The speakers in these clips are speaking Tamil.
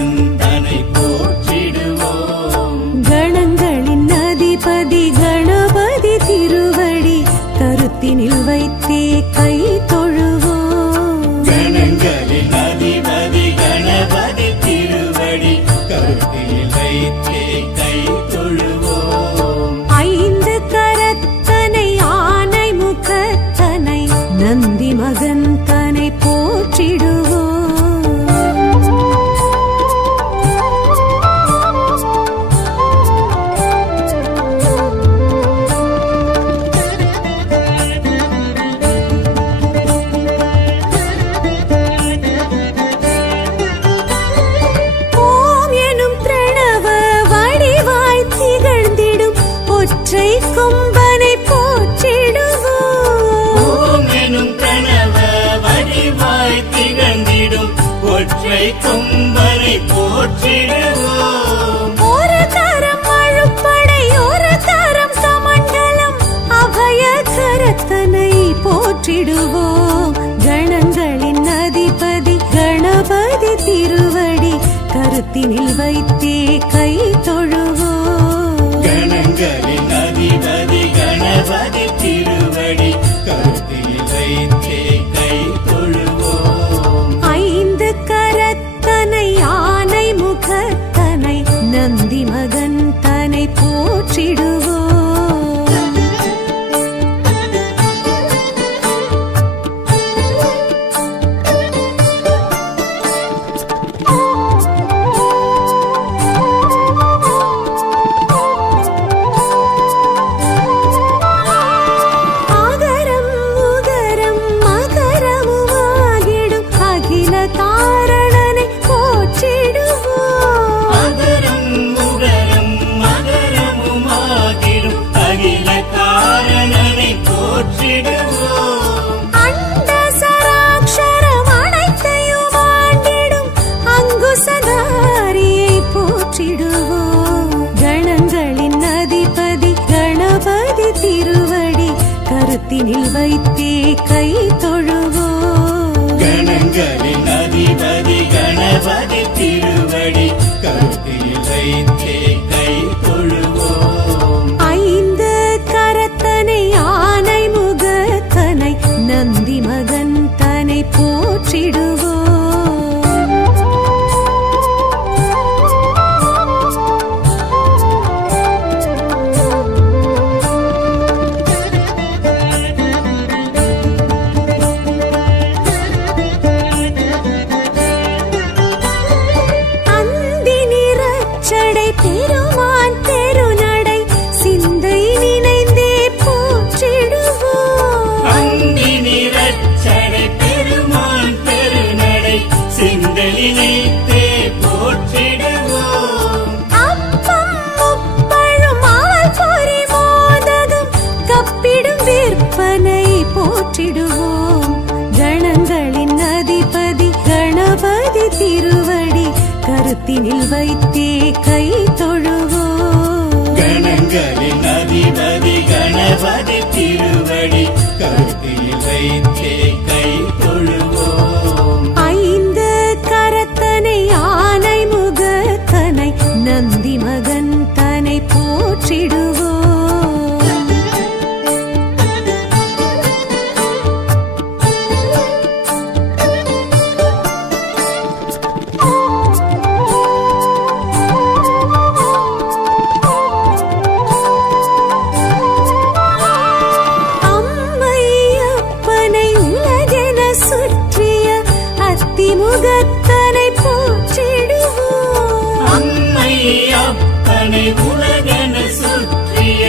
மகன் தனை போற்றிடுவோம். கணங்களின் அதிபதி கணபதி திருவடி கருத்தினில் வைத்தே கை தொழுவோம். கணங்களின் அதிபதி கணபதி திருவடி கருத்தினில் வைத்தே கை தொழுவோம். ஐந்து கரத்தனை ஆனை முகத்தனை நந்தி மகன் தனை போற்றிடுவோம். ஓம் எனும் பிரணவ வடிவாய் திகழ்ந்திடும் ஒற்றை கொம்பனை போற்றிடுவோம். ஓம் எனும் பிரணவ வடிவாய் திகழ்ந்திடும் ஒற்றை கொம்பனை போற்றிடுவோம். ஒரு தரம் அழுப்படை ஒரு தரம் சமண்டலம் அபய கரத்தனை போற்றிடுவோம். கணங்களின் அதிபதி கணபதி திருவடி கருத்தினில் வைத்தே கை தொழுவோம். கணங்களின் அதிபதி கணபதி திருவடி கருத்தில் வைத்தே கை தொழுவோம். ஐந்து கரத்தனை ஆனை முகத்தனை நந்தி மகன் தனை போற்றிடுவோம். ஆகரம் உகரம் மகரமுமாகிடும் அகில காரணனை போற்றிடுவோம். அகரம் உகரம் மகரமுமாகிடும் அகில காரணனை போற்றிடுவோம். அண்ட சராட்சரம் அனைத்தையும் ஆண்டிடும் அங்குசதாரியை போற்றிடுவோம். கணங்களின் அதிபதி கணபதி திருவடி கருத்தினில் வைத்தே கை தொழுவோம். கணங்களின் அதிபதி கணபதி திருவடி கருத்தில் வைத்தே கை தொழுவோம். ஐந்து கரத்தனை ஆனை முகத்தனை நந்தி மகன் தனை போற்றிடுவோம். அந்தி நிறச்சடை பெருமான் தெருநடை சிந்தை நினைந்தே போற்றிடுவோம். அந்தி நிறச்சடை பெருமான் பெருநடை சிந்தலினைத்தே போற்றிடுவோம். அப்பம் முப்பழும் அவல் பொரி மோதகம் கப்பிடும் விற்பனை போற்றிடுவோம். கணங்களின் அதிபதி கணபதி திருவடி கருத்தினில் வைத்தே கை தொழுவோம். கணங்களின் அதிபதி கணபதி திருவடி கருத்தில் வைத்தே கை தொழுவோம். ஐந்து கரத்தனை ஆனை முகத்தனை நந்தி மகன் தனை போற்றிடுவோம். அம்மை அப்பனை உலகென சுற்றிய அத்திமுகத்தனை போற்றிடுவோம். அம்மை அப்பனை உலகென சுற்றிய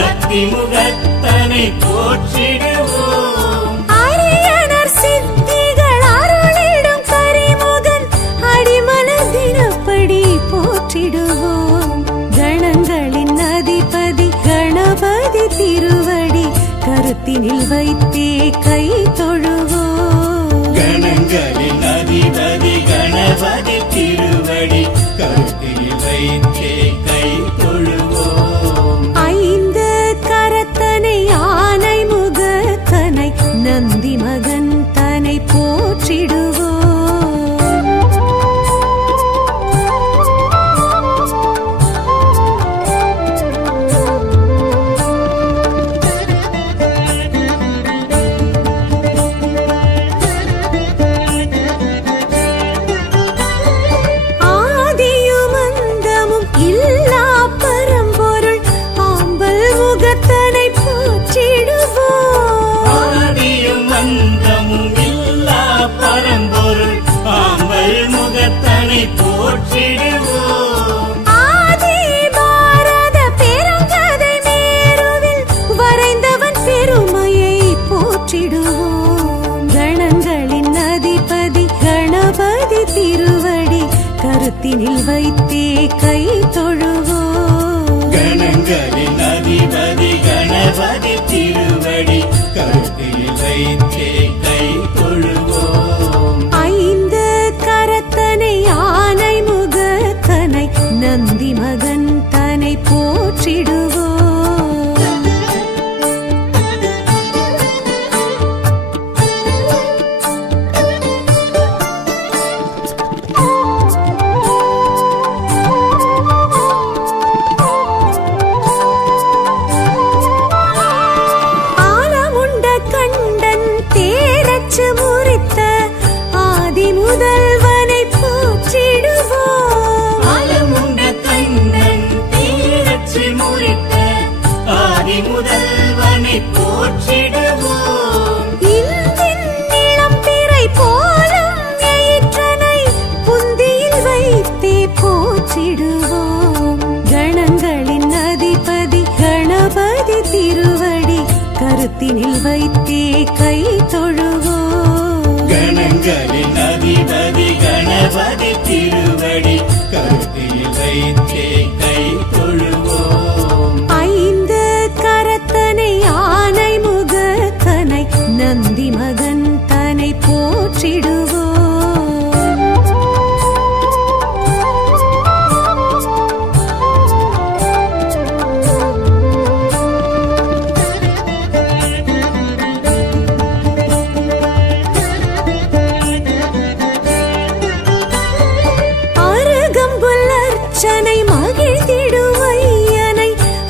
அத்திமுகத்தனை போற்றிடுவோம். அரியணர் சித்திகள் அருளிடும் கரிமுகன் அடிமலர் தினப்படி போற்றிடுவோம். கணங்களின் அதிபதி கணபதி திருவடி கருத்தினில் வைத்தே கை தொழுவோம். கணங்களின் அதிபதி கணபதி திருவடி கருத்தில் வைத்தே கை தொழுவோம். ஐந்து கரத்தனை ஆனை முகத்தனை நந்தி மகன் தனை போற்றிடுவோம். போற்றிடுவோம். ஆதி பாரத பெருங்கதை மேருவில் வரைந்தவன் பெருமையை போற்றிடுவோம். கணங்களின் அதிபதி கணபதி திருவடி கருத்தினில் வைத்தே கை தொழுவோம். கணங்களின் அதிபதி கணபதி திருவடி கருத்தில் வைத்தே கை தொழுவோம். ஐந்து கரத்தனை ஆனை முகத்தனை நந்தி மகன் தனை போற்றிடுவோம். ஆலமுண்ட கண்டன் தேரச்சு முறித்த ஆதி முதல்வனை போற்றிடுவோம். ஆலமுண்ட கண்ணன் தீரச்சி முறித்த ஆதி முதல்வனை போற்றிடுவோம். இந்தின் இளம்பிறை போலும் எயிற்றனை புந்தியில் வைத்தே போற்றிடுவோம். கணங்களின் அதிபதி கணபதி திருவடி கருத்தினில் வைத்தே கை தொழுவோம். கணங்களின் அதிபதி கணபதி திருவடி கருத்தில் வைத்தே கை தொழுவோம். ஐந்து கரத்தனை ஆனை முகத்தனை நந்தி மகன் தனை போற்றிடுவோம். அருகம்புல் அர்ச்சனை மகிழ்ந்திடுவையனை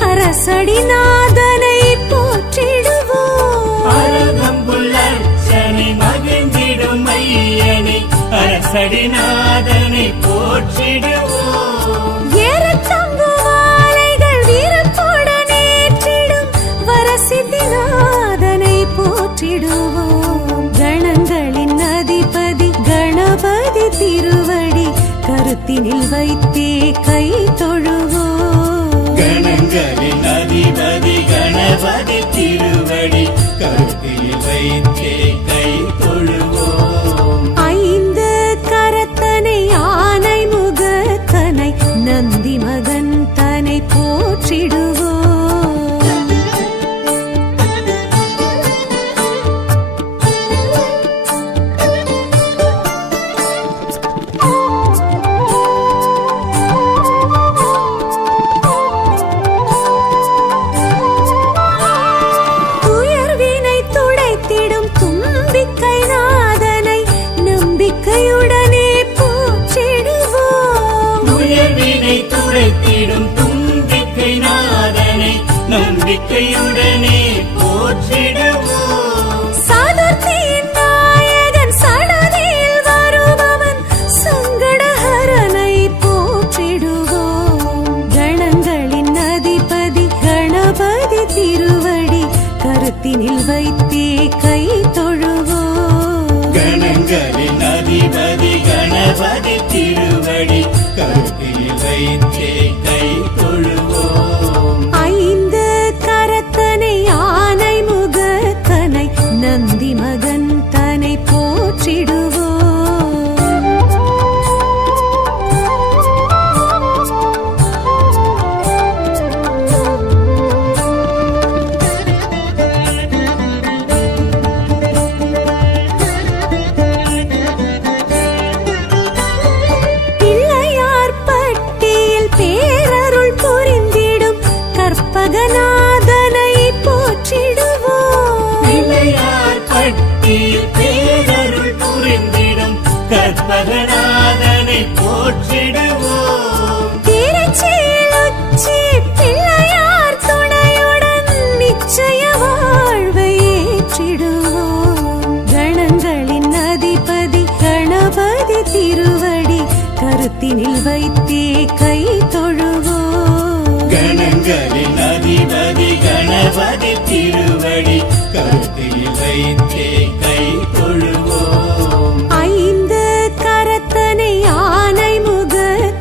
அரசடிநாதனை போற்றிடுவோம். அருகம்புல்லர்ச்சனை மகிழ்ந்திடும் ஐயனை அரசடிநாதனை போற்றிடுவோம். ஏறத்தம்பு மாலைகள் வீரத்துடன் ஏற்றிடும் வரசித்திநாதனை போற்றிடுவோம். கணங்களின் அதிபதி கணபதி திருவடி கருத்தினில் வைத்தே கை தொழுவோம். கணங்களின் அதிபதி கணபதி திருவடி கருத்தில் வைத்தே கை தொழுவோம். ஐந்து கரத்தனை ஆனை முகத்தனை நந்தி மகன் தனை போற்றிடுவோம். துயர்வினை துடைத்திடும் தும்பிக்கை நாதனை நம்பிக்கையுடனே போற்றிடுவோம். உயர்வினை துடைத்திடும் தும்பிக்கை நாதனை நம்பிக்கையுடனே போற்றிடுவோம். சதுர்த்தியின் நாயகன் சடதியில் வருபவன் சங்கடஹரனை போற்றிடுவோம். கணங்களின் அதிபதி கணபதி திருவடி கருத்தினில் வைத்தே கை தொழுவோம். கணங்களின் அதிபதி கணபதி திருவடி கருத்தில் வைத்தே கை தொழுவோம். ஐந்து கரத்தனை ஆனை முகத்தனை நந்தி மகன் தனை போற்றிடுவோம். பிள்ளையார் பட்டியில் பேரருள் புரிந்திடும் கற்பகநாதனை போற்றிடுவோம். பிள்ளையார் பட்டியில் பேரருள் புரிந்திடும் கற்பகநாதனை போற்றிடுவோம். திருச்சியில் உச்சி பிள்ளையார் துணையுடன் நிச்சய வாழ்வை ஏற்றிடுவோம். கணங்களின் அதிபதி கணபதி திருவடி கருத்தினில் வைத்தே கை தொழுவோம். கணங்களின் அதிபதி கணபதி திருவடி கருத்தில் வைத்தே கை தொழுவோம். ஐந்து கரத்தனை ஆனை முகத்தனை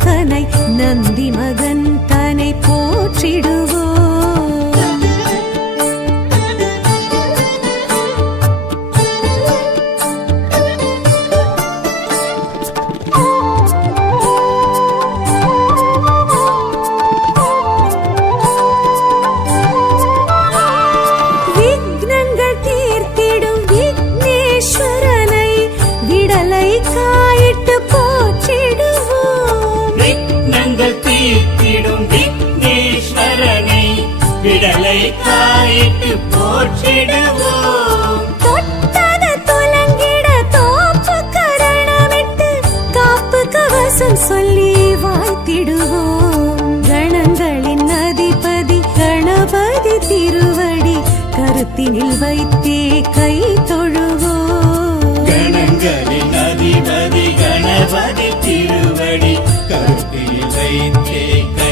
வணங்கிடுவோம். தொட்டத துலங்கிட தோப்பு கரணமிட்டு காப்பு கவசம் சொல்லி வாழ்த்திடுவோம். கணங்களின் அதிபதி கணபதி திருவடி கருத்தினில் வைத்தே கை தொழுவோம். கணங்களின் அதிபதி கணபதி திருவடி கருத்தில் வைத்தே கை